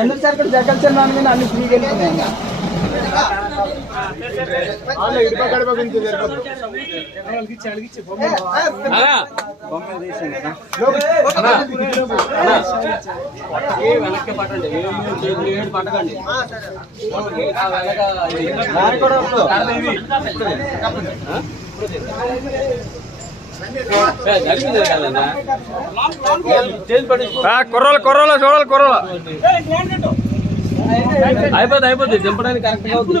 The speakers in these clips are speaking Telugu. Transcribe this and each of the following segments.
ఎందుకు సార్ ఇక్కడ జగన్ చిన్న మీద అన్ని ఫ్రీగా వెళ్ళిపోయినాయి. వెనక్కి పట్టండి, పట్టకండి. కుర్రోలు కుర్రోలు చూడాలి కుర్రోలు అయిపోద్ది దింపడానికి కరెక్ట్ గా అవుతుంది.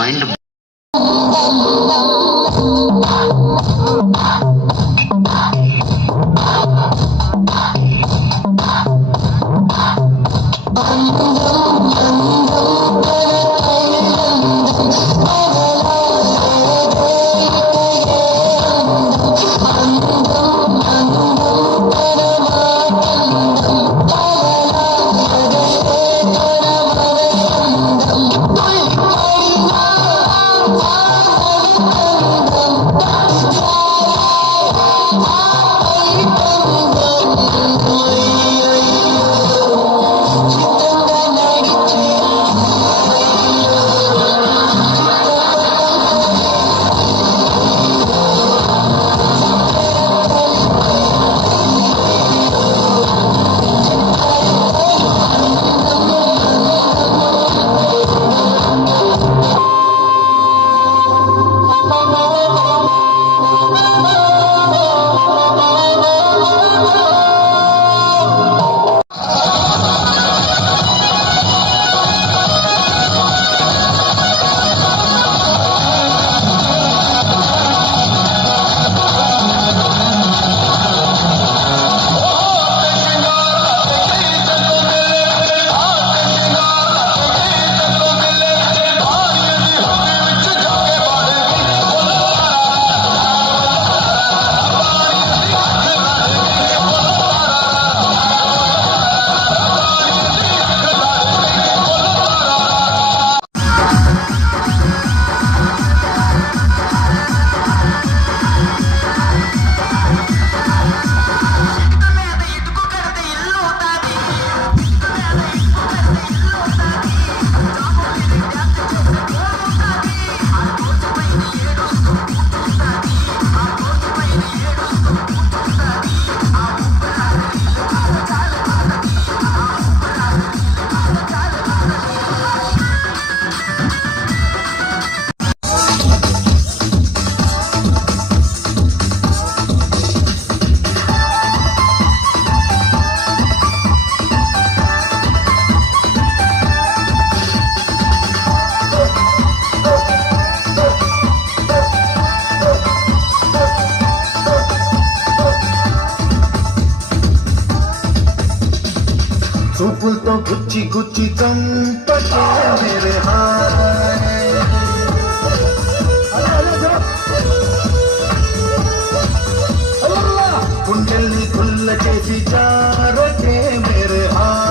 మైండ్ చూపులతో గుచ్చి గుచ్చి చంపకే మేరే హాయ్ గుండెల్ని గుల్ల చేసి జారకే మేరే హాయ్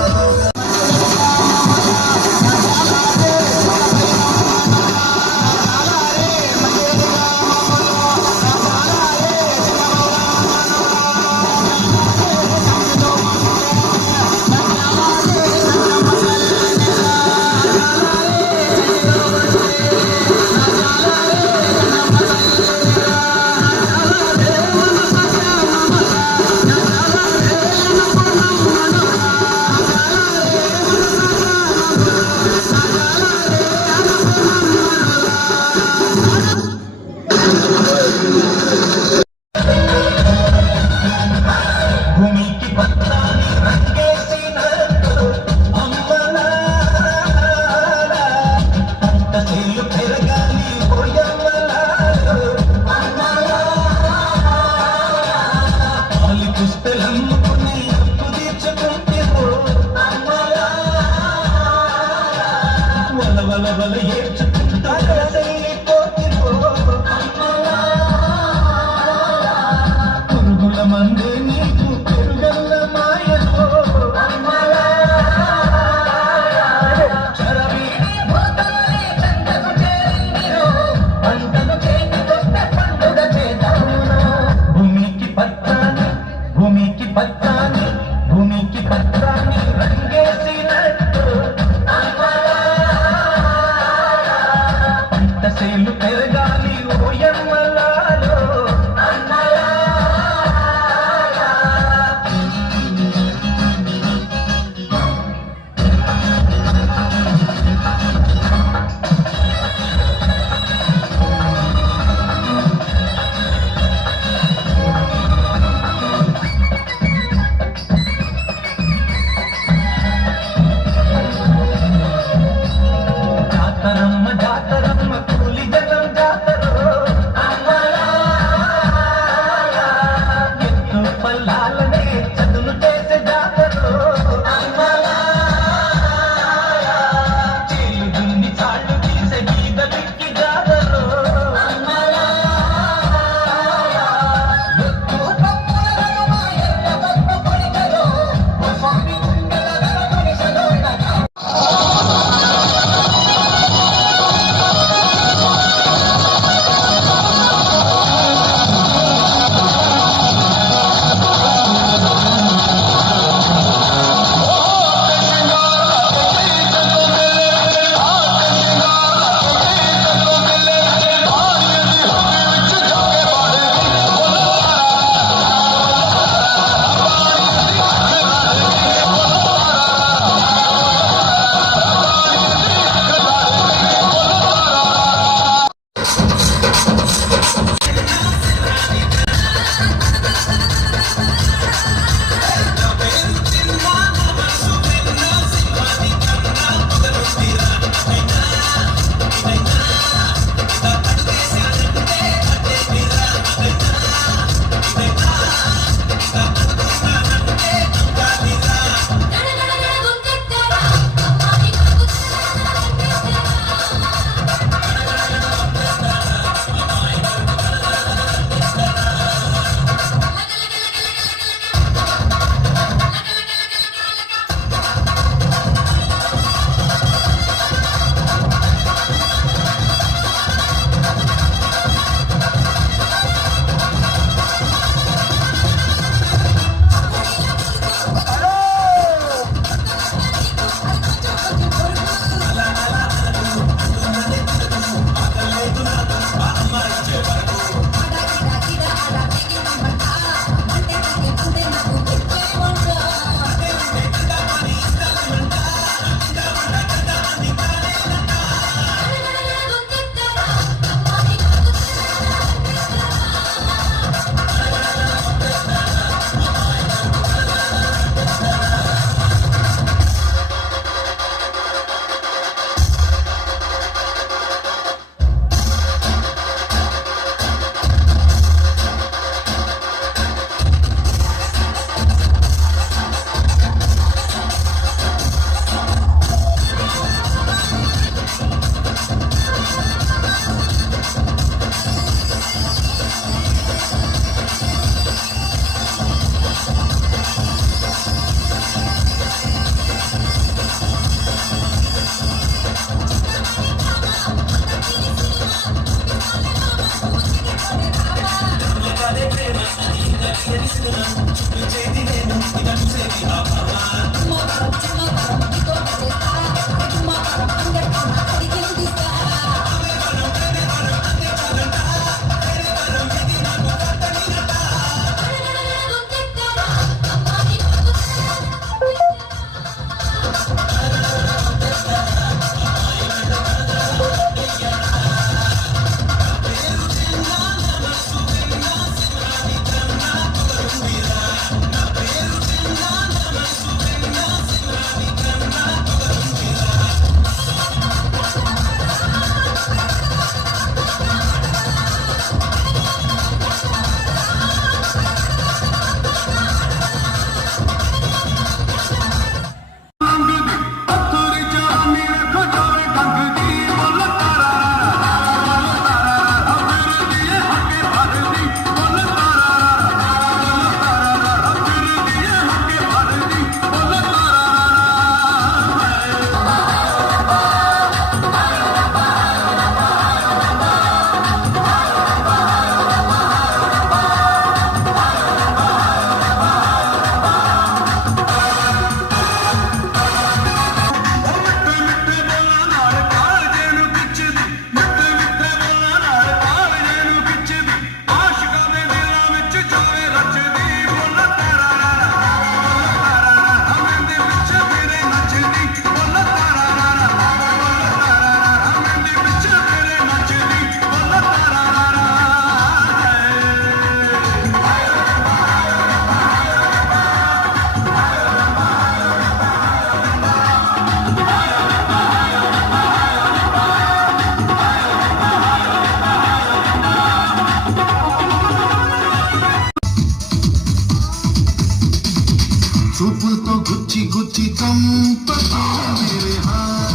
చూపులతో గుచ్చి గుచ్చి చంపకే మేరే హాయ్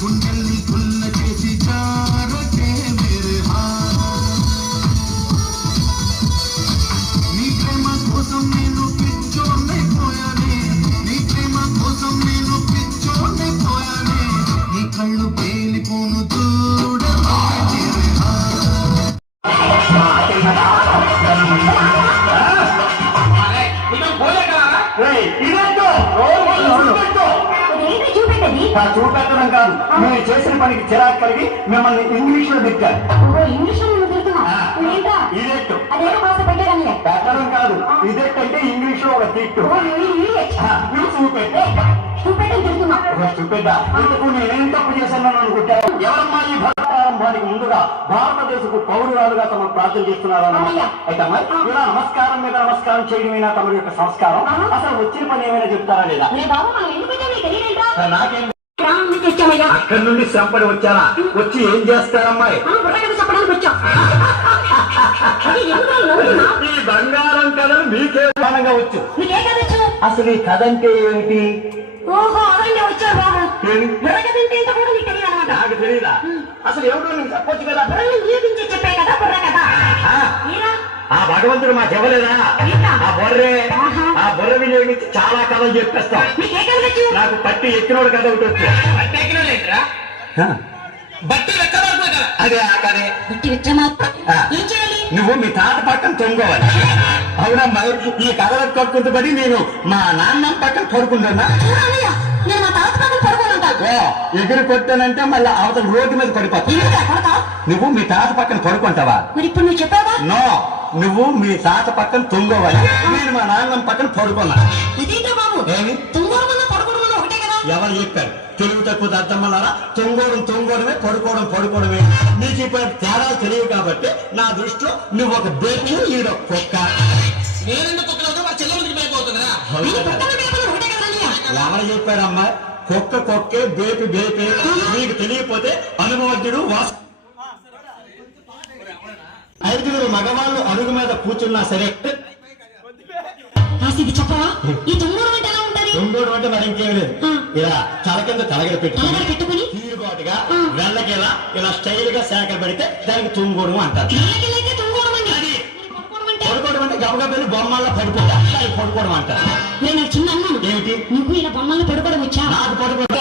గుండెల్ని గుల్ల చేసి జారకే మేరే హాయ్ నీ ప్రేమ కోసం నేను పిచ్చోనైపోయానే నీ ప్రేమ కోసం నేను పిచ్చోనైపోయానే నీ కళ్ళు పేలిపోను దూడకే మేరే హాయ్ చూపెట్టడం కాదు, మీరు చేసిన పనికి చిరాకు కలిగి మిమ్మల్ని ఇంగ్లీష్ లో తిట్టారు. ఇదెట్టు పెట్టడం కాదు, ఇదెట్టు అంటే ఇంగ్లీష్ లో ఒక తిట్టు. చూపెట్టా ఇందుకు నేనేం తప్పు చేశాను అనుకుంటారు. ఎవరమ్మా ఈ ప్రారంభానికి ముందుగా భారతదేశపు పౌరురాలుగా తమ ప్రార్థన చేస్తున్నారు అన్నమాట. అయితే మరి ఇలా నమస్కారం మీద నమస్కారం చేయడమేనా తమ యొక్క సంస్కారం? అసలు వచ్చిన పని ఏమైనా చెప్తారా లేదా? నాకేం అక్కడి నుండి సంపడి వచ్చానా? వచ్చి ఏం చేస్తారమ్మాయి? ఈ బంగారం కథను మీకే బాగా వచ్చు. అసలు ఈ కథ అంటే ఏమిటి? నాకు తెలీదా? అసలు ఎవరు నీకు చెప్పొచ్చు కదా. ఆ భగవంతుడు మా చెప్పలేదా? ఆ బొర్ర వినియోగించి చాలా కథలు చెప్పేస్తాం. నాకు పట్టి ఎక్కినోడు కథ ఒకటి వచ్చు. అదే ఆ కథే. నువ్వు మీ తాత పక్కన తొంగవాలి. అవునమ్మా, ఈ కథలకు కట్టుకుంటుబడి నేను మా నాన్న పక్కన పడుకుంటున్నా. ఎగిరి కొట్టానంటే మళ్ళీ అవతల రోడ్డు మీద పడిపోతా. నువ్వు మీ తాత పక్కన పడుకుంటావా? ఇప్పుడు నువ్వు చెప్పావా? నో, నువ్వు మీ తాత పక్కన తొంగవాలి. నేను మా నాన్న పక్కన పడుకున్నా. ఏమి ఎవరు చెప్పారు? తెలుగు తక్కువ అర్థమన్నారా? తొంగోడమే, పడుకోవడమే. నీకు ఇప్పుడు తేడా తెలియదు కాబట్టి నా దృష్టిలో నువ్వు ఒక బేకు, ఈడొక కుక్క. ఎవరు చెప్పారమ్మా? కుక్కే, బేపే. మీకు తెలియకపోతే అనుభవజ్ఞుడు ఐదుగురు మగవాళ్ళు అడుగు మీద కూర్చున్నా సరే. చెప్పవా? ఈ తొంగోడు అంటే మరి ఇంకేం లేదు. ఇలా తల కింద తలగడ పెట్టుకుని తీరుబాటుగా వెళ్ళకేలా ఇలా స్టైల్ గా శాఖ పెడితే దానికి తుంగోడు అంటారు. పడుకోవడం అంటే గబగబెల్లి బొమ్మల్లో పడిపోతా, పడుకోవడం అంటారు. నేను చిన్న అన్నాను ఏమిటి? నువ్వు ఇలా బొమ్మల్లో పడుకోవడం వచ్చా? నాకు పడుకోవడం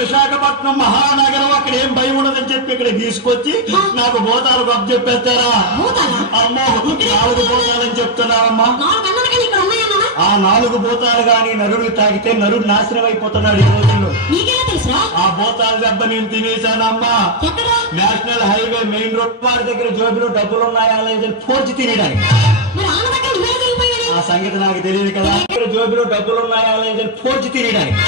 విశాఖపట్నం మహానగరం అక్కడ ఏం భయం ఉండదని చెప్పి ఇక్కడ తీసుకొచ్చి నాకు భూతాలు గొప్ప చెప్పేస్తారా? అమ్మో 4 భూతాలని చెప్తున్నావమ్మా. ఆ 4 భూతాలు గాని నరుడు తాగితే నరుడు నాశనం అయిపోతున్నాడు ఈ రోజుల్లో. నీకెలా తెలుసా? ఆ భూతాలు దెబ్బ నేను తినేశానమ్మా. ఎక్కడ? నేషనల్ హైవే మెయిన్ రోడ్ వారి దగ్గర జోబులో డబ్బులు ఉన్నాయా లేదని పోల్చి తినేయడానికి. మరి ఆమె దగ్గర నువ్వే వెళ్ళిపోయావు. ఆ సంగతి నాకు తెలియదు కదా. జోబులో డబ్బులు ఉన్నాయా లేదని పోల్చి తినేయడానికి.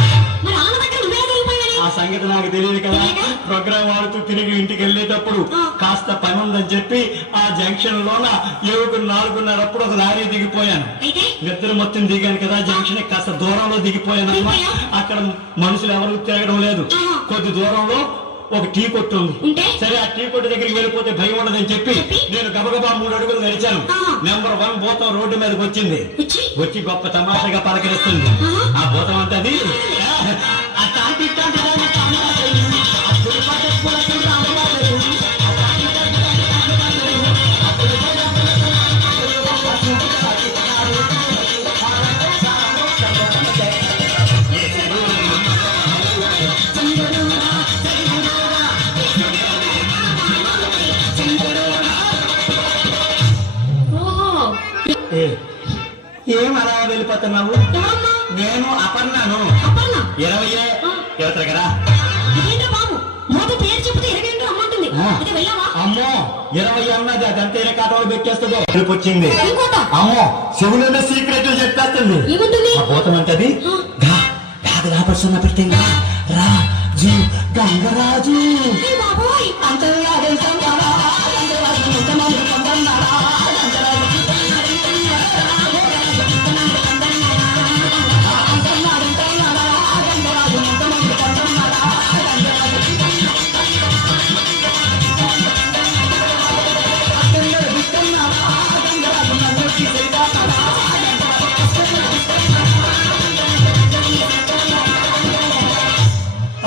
మరి ఆమె దగ్గర నువ్వే వెళ్ళిపోయావు. ఆ సంగతి నాకు తెలియదు కదా. ప్రోగ్రామ్ ఆడుతూ తిరిగి ఇంటికి వెళ్ళేటప్పుడు కాస్త పని ఉందని చెప్పి ఆ జంక్షన్ లోన 4:30 ఒక లారీ దిగిపోయాను. నిద్ర మొత్తం దిగాను కదా, జంక్షన్ కాస్త దూరంలో దిగిపోయాను. అక్కడ మనుషులు ఎవరు తిరగడం లేదు. కొద్ది దూరంలో ఒక టీ కొట్టు ఉంది. సరే ఆ టీ కొట్టు దగ్గరికి వెళ్ళిపోతే భయం ఉండదని చెప్పి నేను గబగబా 3 అడుగులు నడిచాను. నెంబర్ 1 భూతం రోడ్డు మీదకి వచ్చింది. వచ్చి గొప్ప తమాషగా పలకరిస్తుంది. ఆ భూతం అంటది, ఏం అలా వెళ్ళిపోతున్నావు? నేను అపర్ణాను. 20 ఎవరు కదా. అమ్మో 20 అన్నది అదంతేనే కాటోలు పెట్టేస్తుందో వచ్చింది. అమ్మో చెవులోనే సీక్రెట్ చెప్పేస్తుంది. ఆ భూతం అంటది, రాపర్సన్న పెట్టింది రాజు గంగరాజు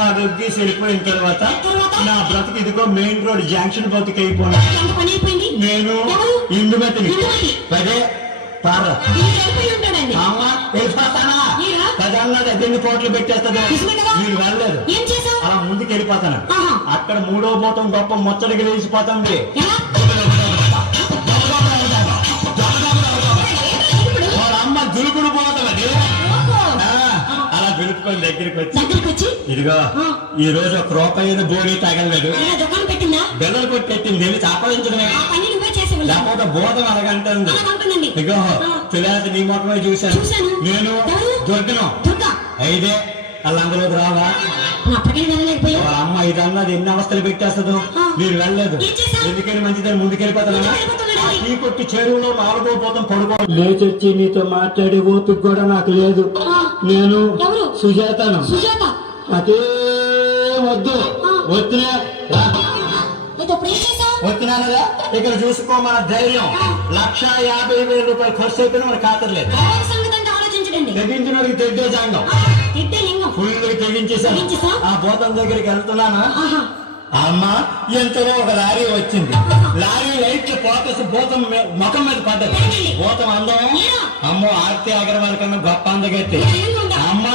ఆరోగ్య సరిపోయిన తర్వాత నా బ్రతుకు ఇదిగో మెయిన్ రోడ్ జంక్షన్ బతుకు అయిపోయినా. నేను ఇందుమతిని పదే వెళ్ళిపోతానా పదన్నది 10 కోట్లు పెట్టేస్తాను. మీరు వెళ్ళలేదు, అలా ముందుకు వెళ్ళిపోతాను. అక్కడ 3వ భూతం గొప్ప ముచ్చడికి లేచిపోతుంది. వాళ్ళ అమ్మ దులుకుడు పోతుంది. అలా దులుపుకొని దగ్గరికి వచ్చి, ఇదిగో ఈ రోజు 1 రూపాయి బోడీ తగలలేదు, బెల్లలు కొట్టి పెట్టింది, చాపడించడమే లేకపోతే బోధం అలాగంటుంది. ఇగో తెలియదు నీ మొక్కమే చూశాను. నేను దొరికిన 5 వాళ్ళందరూ రావా. అమ్మ ఇదన్నది ఎన్ని అవస్థలు పెట్టేస్తుందో. మీరు వెళ్ళలేదు, ఎందుకని మంచిదని ముందుకెళ్ళిపోతానా. టీ కొట్టి చెరువులో 4వ భూతం పడుకో లేచొచ్చి నీతో మాట్లాడే ఓపిక కూడా నాకు లేదు. నేను సుజాతను. అదే వద్దు వద్దునే వచ్చినానగా ఇక్కడ చూసుకో. మన ధైర్యం 1,50,000 రూపాయలు ఖర్చు అయిపోయినా మన ఖాతాలు లేదు. తెగించిన వాడికి తెడ్డే జాంగం ఫుల్ తెగించేసాను. ఆ భూతం దగ్గరికి వెళ్తున్నాను. అమ్మ ఎంతలో ఒక లారీ వచ్చింది. లారీ లైట్ ఫోకస్ భూతం ముఖం మీద పడ్డది. భూతం అందం అమ్మో ఆర్తి అగర్వాల్ కన్నా గొప్ప అందగట్టి. అమ్మ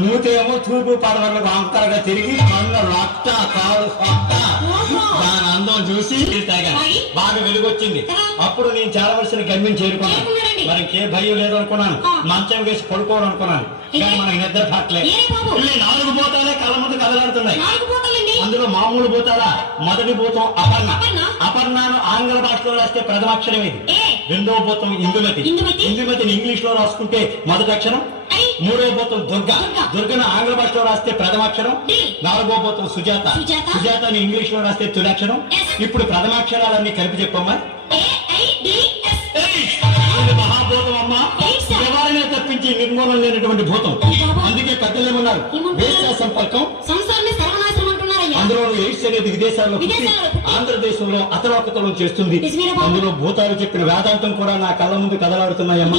మూతేమో చూపు పడవలకు అంకరగా తిరిగి కన్ను రక్త కాలు సొక్క. దాని అందం చూసి బాగా వెలుగొచ్చింది. అప్పుడు నేను చాలా వరుసని గమ్యం చేరుకున్నాను. మనకి ఏ భయం లేదు అనుకున్నాను. మంచం వేసి పడుకోవడం అనుకున్నాను. కానీ మనకి నిద్ర పట్టలేదు. 4 భూతాలే కళ్ళ ముందు కదలాడుతున్నాయి. అందులో మామూలు భూతాల మొదటి భూతం అపర్ణ. అపర్ణను ఆంగ్ల భాషలో రాస్తే ప్రథమాక్షరం ఇది. 2వ భూతం ఇందుమతి. ఇందుమతిని ఇంగ్లీష్ లో రాసుకుంటే మొదటి అక్షరం. 3వ భూతం దుర్గా. దుర్గను ఆంగ్ల భాషలో రాస్తే ప్రథమాక్షరం. 4వ భూతం సుజాత. సుజాతని ఇంగ్లీష్ లో రాస్తే తొలక్షరం. ఇప్పుడు ప్రథమాక్షరాలన్నీ కలిపి చెప్పమ్మా. మహాభూతం అమ్మ ఎవరైనా తప్పించి నిర్మూలన లేనటువంటి భూతం. అందుకే పెద్దలు ఏమన్నారు, వేశ్య సంపర్కం అందులో ఎయిడ్స్ అనేది విదేశాల్లో ఆంధ్రదేశంలో అతలోకతలం చేస్తుంది. అందులో భూతాలు చెప్పిన వేదాంతం కూడా నా కళ్ళ ముందు కదలాడుతున్నాయమ్మా.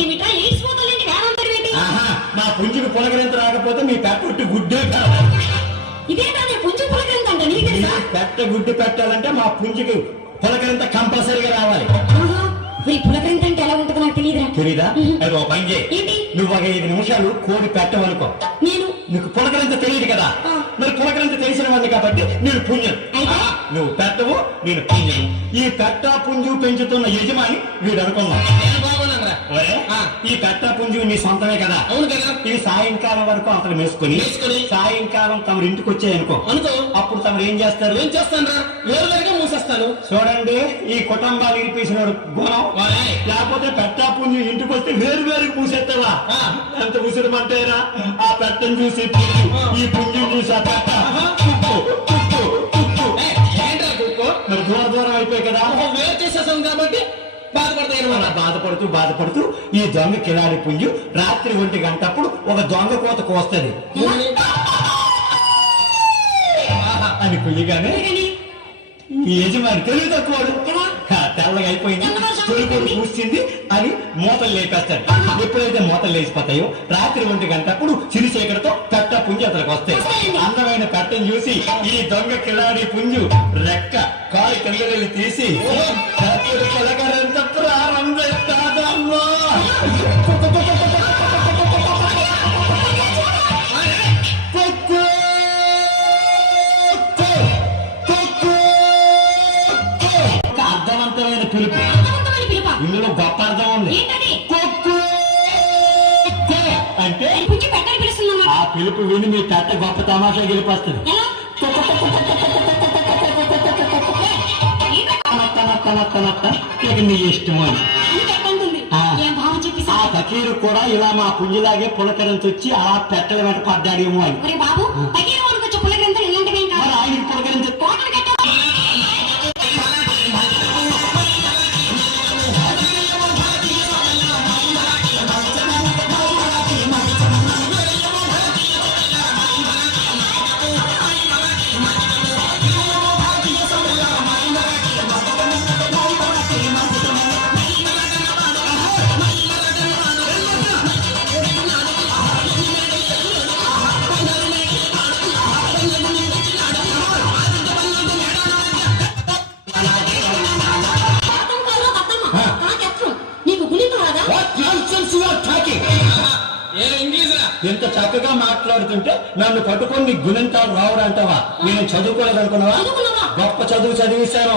నా పుంజుకు పులకరింత రాకపోతే మీ పెట్టొట్టు గుడ్డే పెట్ట గుడ్డు పెట్టాలంటే మా పుంజుకి పులకరింత కంపల్సరీగా రావాలి. తెలీదా? అది ఒక పని చేయి. నువ్వు ఒక 5 నిమిషాలు కోడి పెట్టవనుకో. నీకు పులకరింత తెలియదు కదా. మరి పులకరింత తెలిసిన వాడిని కాబట్టి నేను పుంజను. నువ్వు పెట్టవు, నేను పుంజను. ఈ పెట్ట పుంజు పెంచుతున్న యజమాని వీడు అనుకున్నావు. ఒరే, ఈ పెట్ట పుంజు నీ సొంతమే కదా? అవును కదా. ఇవి సాయంకాలం వరకు అతను వేసుకొని సాయంకాలం తమరు ఇంటికి వచ్చాయనుకో అనుకో, అప్పుడు తమరు ఏం చేస్తారు? ఏం చేస్తాను? వేరువేరుగా మూసేస్తాను. చూడండి ఈ కుటుంబాలు ఇరిపేసిన గుణం. లేకపోతే పెట్ట పుంజు ఇంటికి వస్తే వేరు వేరుకు పూసేస్తావా? ఎంత ఉసిరమంటారా? ఆ పెట్టను చూసి పుంజు, ఈ పుంజు చూసి ఆ పెట్ట కుక్కు, కుక్కు, కుక్కు. ఏంట్రా కుక్కో? మరి దూరం దూరం అయిపోయి కదా. వేరు చేసేసాం కాబట్టి బాధపడతాయి అలా బాధపడుతూ బాధపడుతూ ఈ దొంగ కిలాడి పుంజు రాత్రి 1 గంటప్పుడు ఒక దొంగ కోత కోస్తది అని కుయ్యగానే ఈ యజమాని తెలివి తక్కువాడు తెల్లగా అయిపోయింది, తొలిపొడి పూసింది అని మూతలు లేపేస్తాడు. ఎప్పుడైతే మూతలు లేచిపోతాయో రాత్రి 1 గంటప్పుడు చిరుచీకటితో పెట్ట పుంజు అతనికి వస్తాయి. అందమైన పెట్టను చూసి ఈ దొంగ కిలాడి పుంజు రెక్క కాలు కిందకి తీసి కలగరంత ప్రారంభిస్తాదమ్మా. అర్థవంతమైన పిలుపు. ఇందులో గొప్ప అర్థం ఉంది. అంటే ఆ పిలుపు విని మీ పెట్ట గొప్ప తమాషా గెలిపొస్తుంది. ఇక నీ ఇష్టం అని ఆ ఫకీరు కూడా ఇలా మా పుంజులాగే పులకరించి వచ్చి అలా పెట్టల వెంట పడ్డాడేమో అని. మరి ఆయనకి పులకరించి ఎంత చక్కగా మాట్లాడుతుంటే నన్ను పట్టుకొని నీ గుణంతాలు రావడం అంటావా? నేను చదువుకోలేదు అనుకున్నావా? గొప్ప చదువు చదివిస్తాను.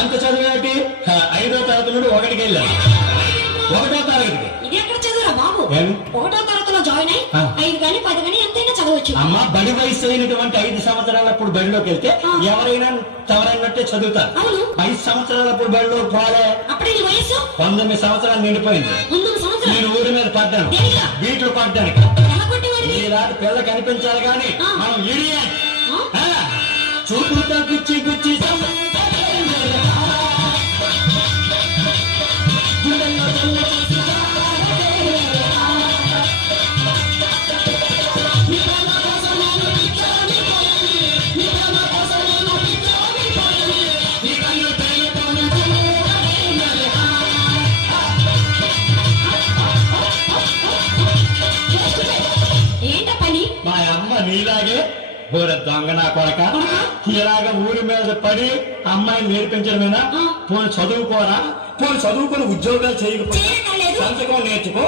ఎంత చదివేటి? 5వ తరగతి నుండి 1కి వెళ్ళాను. 1వ తరగతికి అమ్మ బడి వయసు అయినటువంటి 5 సంవత్సరాలప్పుడు బడిలోకి వెళ్తే ఎవరైనా తవరైనట్టే చదువుతారు. 5 సంవత్సరాలప్పుడు బడిలో పోలే. 19 సంవత్సరాలు నిండిపోయింది. నేను ఊరి మీద పడ్డాను, బీట్లు పడ్డానికి. ఇలాంటి పిల్ల కనిపించాలి కానీ మనం ఇడియట్. చూపులతో గుచ్చి గుచ్చి మా అమ్మ నీలాగే బోర దొంగ నా కొడక ఇలాగ ఊరి మీద పడి అమ్మాయిని నేర్పించడమేనా? పోనీ చదువుకోరా, పోనీ చదువుకుని ఉద్యోగాలు చేయకపోతే సంతకం నేర్చుకో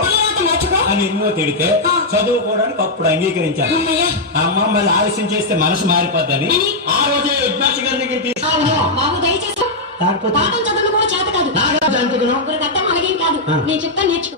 అని ఎన్నో తిడితే చదువుకోవడానికి అప్పుడు అంగీకరించాను. అమ్మ మళ్ళీ ఆలస్యం చేస్తే మనసు మారిపోద్దని ఆ రోజే హెడ్మాస్టర్ గారి దగ్గర చదువు కూడా చేత కాదు. తీసుకు నేను చెప్తాను, నేర్చుకో.